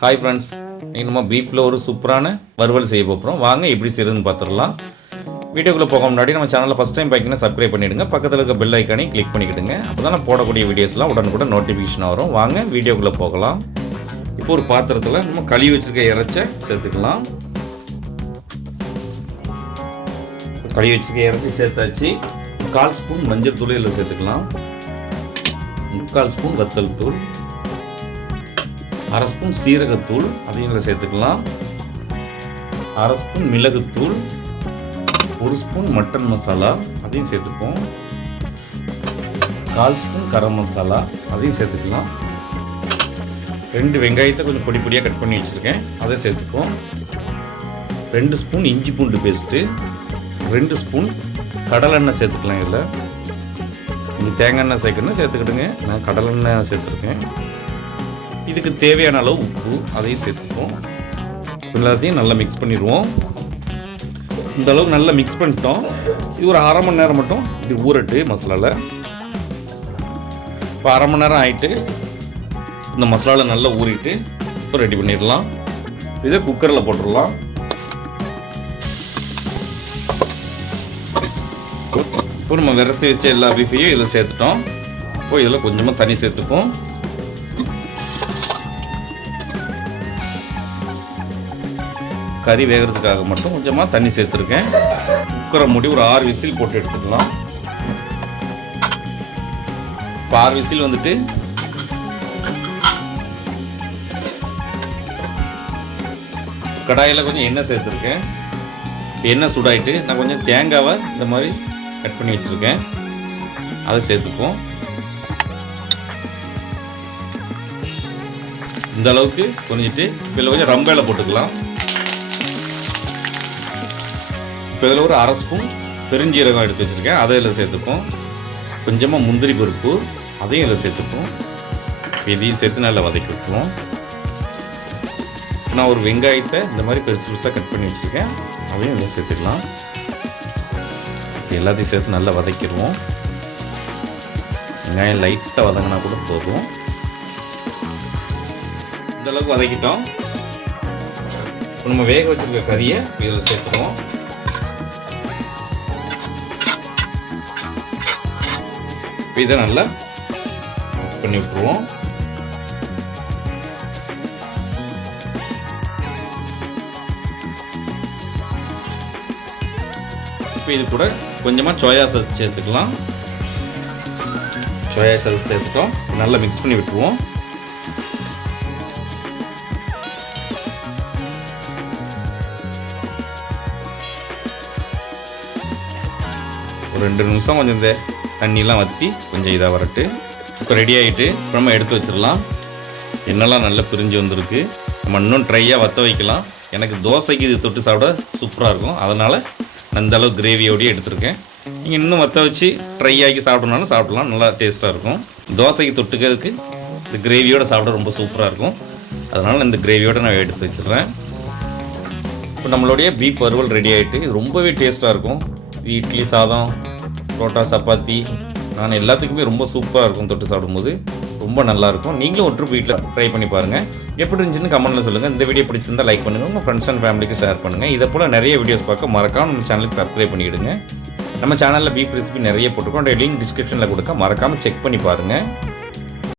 Hi friends இன்னைக்கு நம்ம பீஃபில் ஒரு சூப்பரான வறுவல் செய்ய போகிறோம் வாங்க எப்படி செய்யுதுன்னு பார்த்துடலாம் வீடியோக்குள்ளே போக முன்னாடி நம்ம சேனலில் ஃபஸ்ட் டைம் பார்க்கிங்கன்னா சப்ஸ்கிரைப் பண்ணிவிடுங்க பக்கத்தில் இருக்க பெல் ஐக்கானையும் கிளிக் பண்ணிக்கிடுங்க. அப்போ தான் போடக்கூடிய வீடியோஸ்லாம் உடனுக்குடன் நோட்டிஃபிகேஷன் வரும். வாங்க வீடியோக்குள்ளே போகலாம். இப்போ ஒரு பாத்திரத்தில் நம்ம கழுவி வச்சுருக்க இறைச்ச சேர்த்துக்கலாம். கழுவி வச்சுருக்க இறைச்சி சேர்த்தாச்சு. கால் ஸ்பூன் மஞ்சள் தூள் இதில் சேர்த்துக்கலாம். முக்கால் ஸ்பூன் வத்தல் தூள். அரை ஸ்பூன் சீரகத்தூள் அதையும் இதில் சேர்த்துக்கலாம். அரை ஸ்பூன் மிளகுத்தூள் ஒரு ஸ்பூன் மட்டன் மசாலா அதையும் சேர்த்துப்போம். கால் ஸ்பூன் கரம் மசாலா அதையும் சேர்த்துக்கலாம். ரெண்டு வெங்காயத்தை கொஞ்சம் பொடி பொடியாக கட் பண்ணி வச்சுருக்கேன் அதை சேர்த்துப்போம். ரெண்டு ஸ்பூன் இஞ்சி பூண்டு பேஸ்ட்டு ரெண்டு ஸ்பூன் கடலெண்ணெய் சேர்த்துக்கலாம் இதில். நீங்கள் தேங்காய் எண்ணெய் சேர்க்கணும் சேர்த்துக்கிடுங்க. நான் கடலெண்ணெய் சேர்த்துருக்கேன். இதுக்கு தேவையான அளவு உப்பு அதையும் சேர்த்துப்போம். எல்லாத்தையும் நல்லா மிக்ஸ் பண்ணிடுவோம். இந்த அளவுக்கு நல்லா மிக்ஸ் பண்ணிட்டோம். இது ஒரு அரை மணி நேரம் மட்டும் இது ஊறட்டு மசாலாவில் இப்போ அரை மணி நேரம் ஆகிட்டு இந்த மசாலாவில் நல்லா ஊறிட்டு இப்போ ரெடி பண்ணிடலாம். இதை குக்கரில் போட்டுடலாம். இப்போ நம்ம விரசி வச்ச எல்லா பீஃபையும் இதில் சேர்த்துட்டோம். இப்போ இதில் கொஞ்சமாக தண்ணி சேர்த்துப்போம். கறி வேகிறதுக்காக மட்டும் கொஞ்சமாக தண்ணி சேர்த்துருக்கேன். குக்கரை மூடி ஒரு ஆறு விசில் போட்டு எடுத்துக்கலாம். இப்போ ஆறு விசில் வந்துட்டு கடாயில் கொஞ்சம் எண்ணெய் சேர்த்துருக்கேன். எண்ணெய் சூடாயிட்டு நான் கொஞ்சம் தேங்காவை இந்த மாதிரி கட் பண்ணி வச்சுருக்கேன். அதை சேர்த்துப்போம். இந்த அளவுக்கு கொஞ்சிட்டு இதில் கொஞ்சம் ரம்பையில் போட்டுக்கலாம். இப்போ இதில் ஒரு அரை ஸ்பூன் பெருஞ்சீரகம் எடுத்து வச்சுருக்கேன். அதை இதில் சேர்த்துப்போம். கொஞ்சமாக முந்திரி பருப்பு அதையும் இதில் சேர்த்துப்போம். இதையும் சேர்த்து நல்லா வதக்கி விட்டுருவோம். நான் ஒரு வெங்காயத்தை இந்த மாதிரி பெருசு பெருசாக கட் பண்ணி வச்சுருக்கேன். அதையும் இதில் சேர்த்துக்கலாம். எல்லாத்தையும் சேர்த்து நல்லா வதக்கிடுவோம். வெங்காயம் லைட்டாக வதங்கினா கூட போதும். இந்தளவுக்கு வதக்கிட்டோம். இப்போ நம்ம வேக வச்சிருக்க கறியை இதில் சேர்த்துருவோம். இப்போ இதை நல்லா மிக்ஸ் பண்ணி விட்டுருவோம் இப்போ இது கூட கொஞ்சமாக சோயா சாஸ் சேர்த்துக்கலாம். சோயா சாஸ் சேர்த்துட்டோம். நல்லா மிக்ஸ் பண்ணி விட்டுருவோம். ஒரு ரெண்டு நிமிஷம் கொஞ்சம் இந்த தண்ணியெலாம் வற்றி கொஞ்சம் இதாக வரட்டு. இப்போ ரெடி ஆகிட்டு அப்புறமா எடுத்து வச்சிடலாம். என்னெல்லாம் நல்லா பிரிஞ்சு வந்திருக்கு. நம்ம இன்னும் ட்ரையாக வற்ற வைக்கலாம். எனக்கு தோசைக்கு இது தொட்டு சாப்பிட சூப்பராக இருக்கும். அதனால் அந்த அளவு கிரேவியோடய எடுத்திருக்கேன். நீங்கள் இன்னும் வற்ற வச்சு ட்ரை ஆக்கி சாப்பிடணும்னாலும் சாப்பிடலாம். நல்லா டேஸ்ட்டாக இருக்கும். தோசைக்கு தொட்டுக்கிறதுக்கு இந்த கிரேவியோட சாப்பிட ரொம்ப சூப்பராக இருக்கும். அதனால் இந்த கிரேவியோட நான் எடுத்து வச்சிடுறேன். இப்போ நம்மளுடைய பீஃப் வறுவல் ரெடி ஆகிட்டு இது ரொம்பவே டேஸ்ட்டாக இருக்கும். இது இட்லி சாதம் புரோட்டா சப்பாத்தி. நான் எல்லாத்துக்குமே ரொம்ப சூப்பராக இருக்கும் தொட்டு சாப்பிடும்போது. ரொம்ப நல்லாயிருக்கும். நீங்களும் ஒரு ட்ரிப் வீட்டில் ட்ரை பண்ணி பாருங்கள் எப்படி இருந்துச்சுன்னு கமெண்ட்டில் சொல்லுங்கள் இந்த வீடியோ பிடிச்சிருந்தா லைக் பண்ணுங்கள் உங்கள் ஃப்ரெண்ட்ஸ் அண்ட் ஃபேமிலிக்கு ஷேர் பண்ணுங்கள் இதை போல் நிறைய வீடியோஸ் பார்க்க மறக்காம நம்ம சேனலுக்கு சப்ஸ்கிரைப் பண்ணிவிடுங்க நம்ம சேனலில் பீஃப் ரெசிபி நிறைய போட்டிருக்கோம். லிங்க் டிஸ்கிரிப்ஷனில் கொடுக்க மறக்காமல் செக் பண்ணி பாருங்கள்